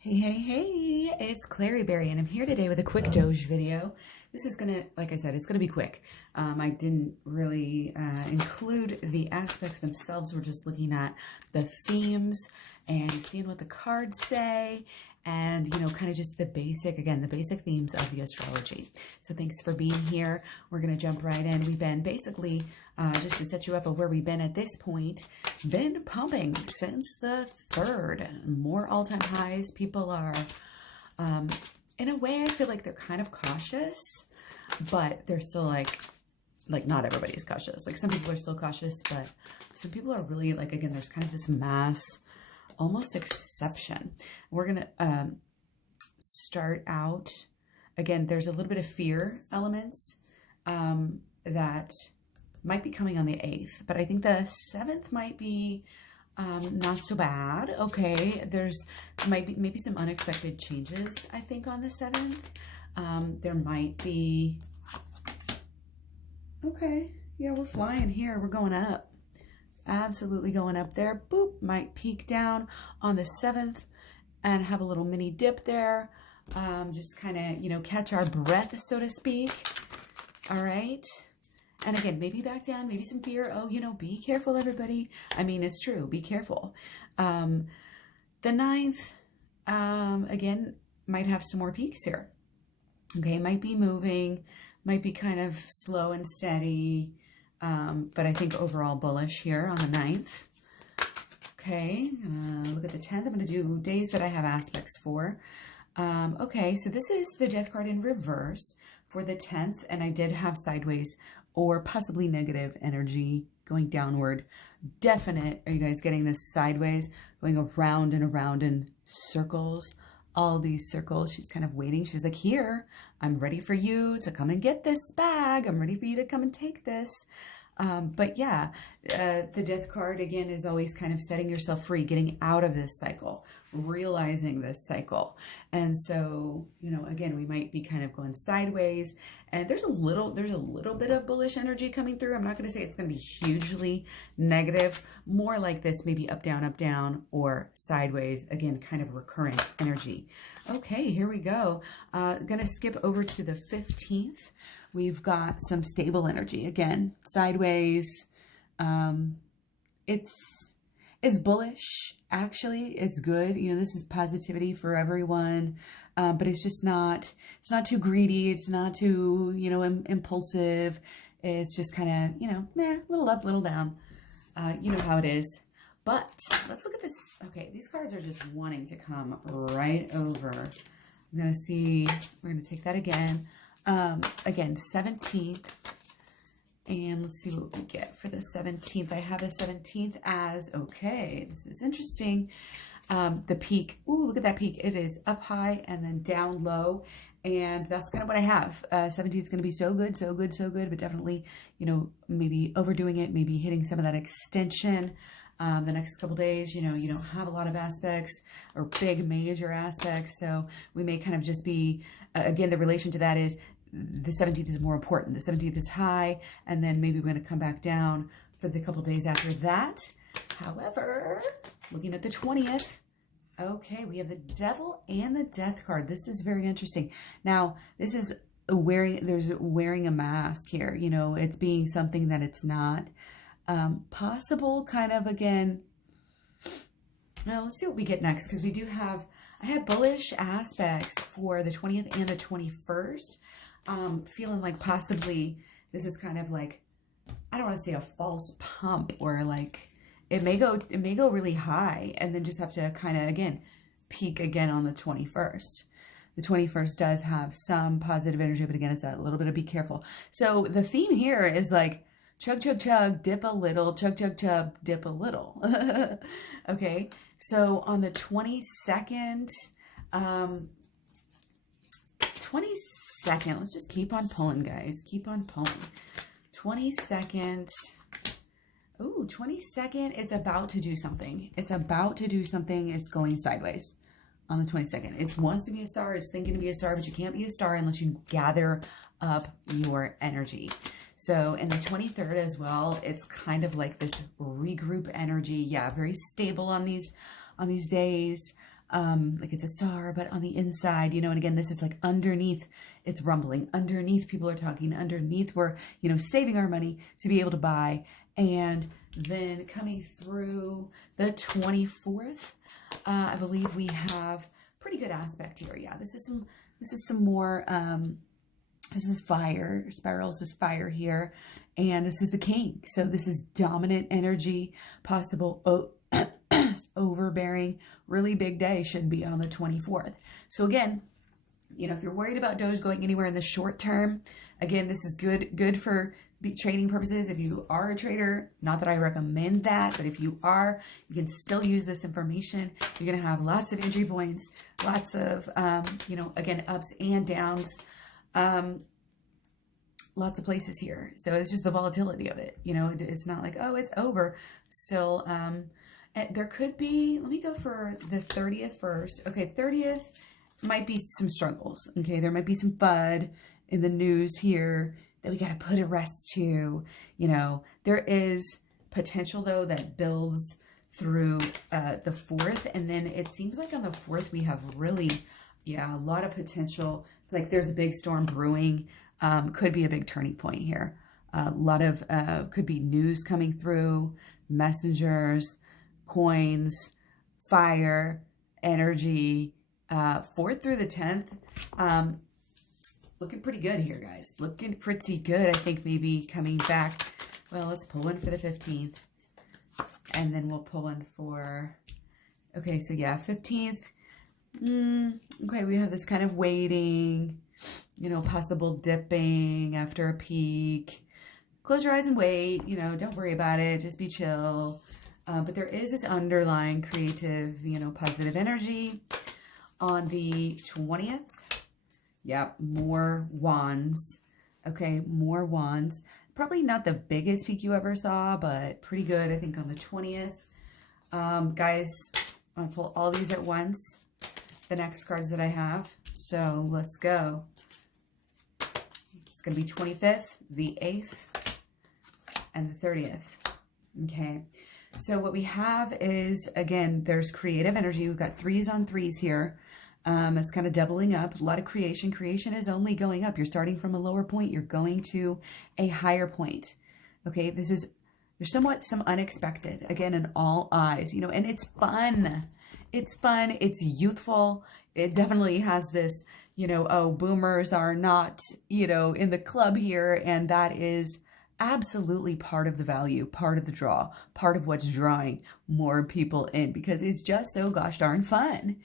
Hey, it's Clary Berry, and I'm here today with a quick Doge video. This is gonna, like I said, it's gonna be quick. I didn't really include the aspects themselves. We're just looking at the themes and seeing what the cards say, and kind of just the basic themes of the astrology. So thanks for being here. We're gonna jump right in. We've been basically, just to set you up of where we've been at this point, been pumping since the 3rd. More all-time highs. People are, in a way, I feel like they're kind of cautious, but they're still like not everybody's cautious. Like some people are still cautious, but some people are really like, again, there's kind of this mass almost exception. We're gonna start out, again, there's a little bit of fear elements that might be coming on the 8th, but I think the 7th might be not so bad. Okay, there's maybe some unexpected changes, I think, on the 7th. There might be, okay, yeah, we're flying here. We're going up. Absolutely going up there. Boop, might peak down on the 7th and have a little mini dip there. Just kind of, catch our breath, so to speak. All right. And again, maybe back down, maybe some fear. Oh, be careful, everybody. I mean, it's true. Be careful. The 9th, again, might have some more peaks here. Okay, might be moving, might be kind of slow and steady. But I think overall bullish here on the 9th. Okay, look at the 10th. I'm going to do days that I have aspects for. Okay, so this is the Death card in reverse for the 10th, and I did have sideways or possibly negative energy going downward. Definite. Are you guys getting this sideways, going around and around in circles? All these circles. She's kind of waiting. She's like, here, I'm ready for you to come and get this bag. I'm ready for you to come and take this. But yeah, the Death card, again, is always kind of setting yourself free, getting out of this cycle, realizing this cycle. And so, again, we might be kind of going sideways, and there's a little bit of bullish energy coming through. I'm not going to say it's going to be hugely negative, more like this, maybe up, down, or sideways. Again, kind of recurrent energy. Okay, here we go. Going to skip over to the 15th. We've got some stable energy. Again, sideways. It's bullish. Actually, it's good. This is positivity for everyone. But it's just not, it's not too greedy. It's not too, impulsive. It's just kind of, little up, little down. You know how it is. But let's look at this. Okay, these cards are just wanting to come right over. I'm going to see, we're going to take that again. Again, 17th, and let's see what we get for the 17th. I have the 17th as, okay, this is interesting. The peak, ooh, look at that peak. It is up high and then down low, and that's kind of what I have. 17th is going to be so good, but definitely, maybe overdoing it, maybe hitting some of that extension. The next couple days, you don't have a lot of aspects or big major aspects. So we may kind of just be, again, the relation to that is the 17th is more important. The 17th is high, and then maybe we're going to come back down for the couple days after that. However, looking at the 20th, okay, we have the Devil and the Death card. This is very interesting. Now, this is there's wearing a mask here. It's being something that it's not. Possible kind of, again, now let's see what we get next, because we do have, I had bullish aspects for the 20th and the 21st. Feeling like possibly this is kind of like, I don't want to say a false pump, or like it may go really high and then just have to kind of, again, peak again on the 21st. The 21st does have some positive energy, but again, it's a little bit of be careful. So the theme here is like, chug, chug, chug, dip a little, chug, chug, chug, dip a little. Okay, so on the 22nd, let's just keep on pulling, guys. Keep on pulling. 22nd. Ooh, 22nd, it's about to do something. It's about to do something. It's going sideways on the 22nd. It wants to be a star. It's thinking to be a star, but you can't be a star unless you gather up your energy. So in the 23rd as well, it's kind of like this regroup energy. Yeah, very stable on these days. like it's a star, but on the inside, you know, and again, this is like underneath, it's rumbling. Underneath, people are talking. Underneath, we're, you know, saving our money to be able to buy. And then coming through the 24th, I believe we have pretty good aspect here. Yeah, this is some more, this is fire, spirals is fire here. And this is the king. So this is dominant energy, possible overbearing, really big day should be on the 24th. So again, you know, if you're worried about Doge going anywhere in the short term, again, this is good for trading purposes. If you are a trader, not that I recommend that, but if you are, you can still use this information. You're going to have lots of entry points, lots of, you know, again, ups and downs, lots of places here. So it's just the volatility of it. You know, it's not like, oh, it's over. Still, there could be, let me go for the 30th first. Okay, 30th might be some struggles. Okay, there might be some FUD in the news here that we got to put a rest to. You know, there is potential though that builds through the 4th. And then it seems like on the 4th we have really, yeah, a lot of potential. Like there's a big storm brewing. Could be a big turning point here. A lot of, could be news coming through, messengers, coins, fire, energy, 4th through the 10th. Looking pretty good here, guys. Looking pretty good. I think maybe coming back. Well, let's pull one for the 15th. And then we'll pull one for, okay, so yeah, 15th. Okay, we have this kind of waiting, you know, possible dipping after a peak. Close your eyes and wait, you know, don't worry about it. Just be chill. But there is this underlying creative, you know, positive energy. On the 20th, yep, more wands. Okay, more wands. Probably not the biggest peak you ever saw, but pretty good, I think, on the 20th. Guys, I'm going to pull all these at once, the next cards that I have. So let's go. It's going to be 25th, the 8th, and the 30th. Okay. So what we have is, again, there's creative energy. We've got 3s on 3s here. It's kind of doubling up. A lot of creation. Creation is only going up. You're starting from a lower point. You're going to a higher point. Okay, there's somewhat some unexpected. Again, in all eyes, you know, and it's fun. It's fun. It's youthful. It definitely has this, you know, oh, boomers are not, you know, in the club here, and that is absolutely part of the value, part of the draw, part of what's drawing more people in, because it's just so gosh darn fun.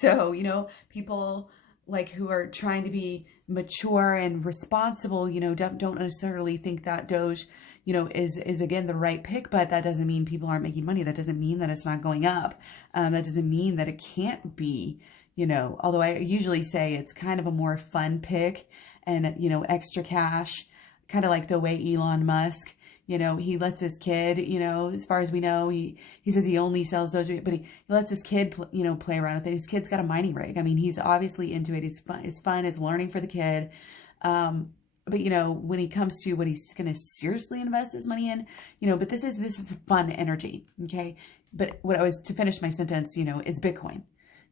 So, you know, people like who are trying to be mature and responsible, you know, don't necessarily think that Doge, you know, is again the right pick, but that doesn't mean people aren't making money. That doesn't mean that it's not going up. That doesn't mean that it can't be, you know, although I usually say it's kind of a more fun pick and, you know, extra cash, kind of like the way Elon Musk, you know, he lets his kid, you know, as far as we know, he says he only sells Doge, but he lets his kid, you know, play around with it. His kid's got a mining rig. I mean, he's obviously into it. It's fun. It's learning for the kid. But, you know, when he comes to what he's going to seriously invest his money in, you know, but this is fun energy. Okay. But what I was to finish my sentence, you know, it's Bitcoin.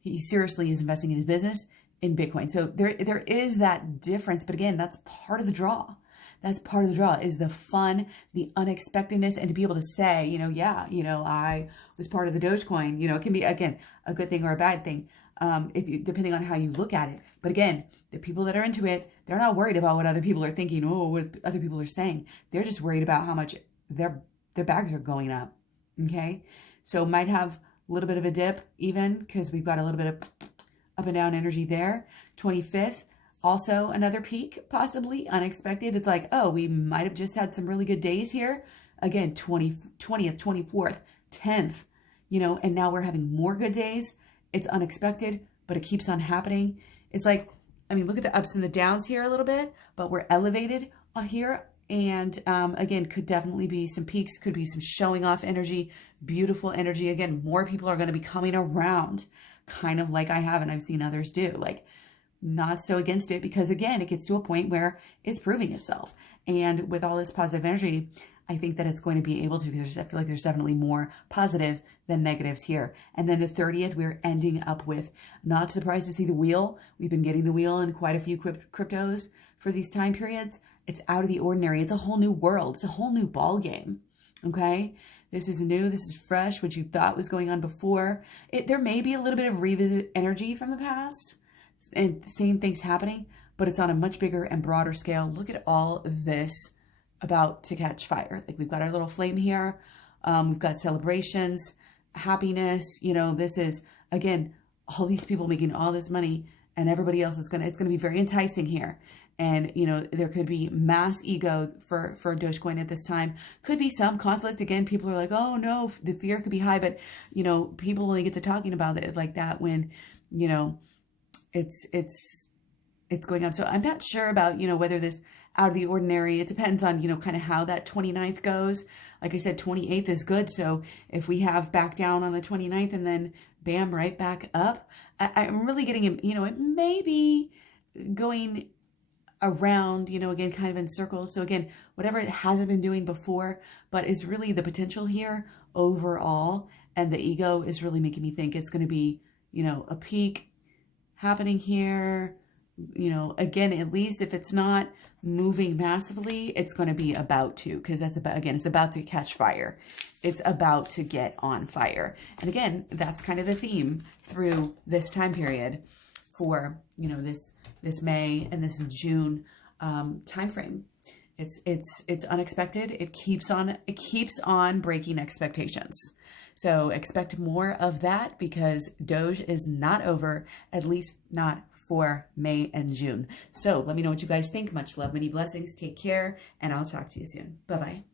He seriously is investing in his business in Bitcoin. So there is that difference. But again, that's part of the draw. That's part of the draw, is the fun, the unexpectedness, and to be able to say, you know, yeah, you know, I was part of the Dogecoin. You know, it can be, again, a good thing or a bad thing, depending on how you look at it. But again, the people that are into it, they're not worried about what other people are thinking, oh, what other people are saying. They're just worried about how much their bags are going up, okay? So might have a little bit of a dip even, because we've got a little bit of up and down energy there. 25th. Also another peak, possibly unexpected. It's like, oh, we might have just had some really good days here. Again, 20th, 24th, 10th, you know, and now we're having more good days. It's unexpected, but it keeps on happening. It's like, I mean, look at the ups and the downs here a little bit, but we're elevated here. And again, could definitely be some peaks, could be some showing off energy, beautiful energy. Again, more people are going to be coming around, kind of like I have and I've seen others do. Like, not so against it, because again, it gets to a point where it's proving itself. And with all this positive energy, I think that it's going to be able to, because I feel like there's definitely more positives than negatives here. And then the 30th, we're ending up with, not surprised to see the wheel. We've been getting the wheel in quite a few cryptos for these time periods. It's out of the ordinary. It's a whole new world. It's a whole new ball game. Okay. This is new. This is fresh. What you thought was going on before. There may be a little bit of revisit energy from the past and same things happening, but it's on a much bigger and broader scale. Look at all this about to catch fire. Like we've got our little flame here. We've got celebrations, happiness. You know, this is, again, all these people making all this money and everybody else is it's going to be very enticing here. And, you know, there could be mass ego for Dogecoin at this time. Could be some conflict. Again, people are like, oh no, the fear could be high, but, you know, people only get to talking about it like that when, you know, it's going up. So I'm not sure about, you know, whether this out of the ordinary, it depends on, you know, kind of how that 29th goes. Like I said, 28th is good. So if we have back down on the 29th and then bam, right back up, I'm really getting, you know, it may be going around, you know, again, kind of in circles. So again, whatever it hasn't been doing before, but is really the potential here overall. And the ego is really making me think it's going to be, you know, a peak happening here. You know, again, at least if it's not moving massively, it's going to be about to, because that's about, again, it's about to catch fire. It's about to get on fire. And again, that's kind of the theme through this time period for, you know, this May and this June time frame. It's unexpected. It keeps on breaking expectations. So expect more of that, because Doge is not over, at least not for May and June. So let me know what you guys think. Much love, many blessings. Take care, and I'll talk to you soon. Bye-bye.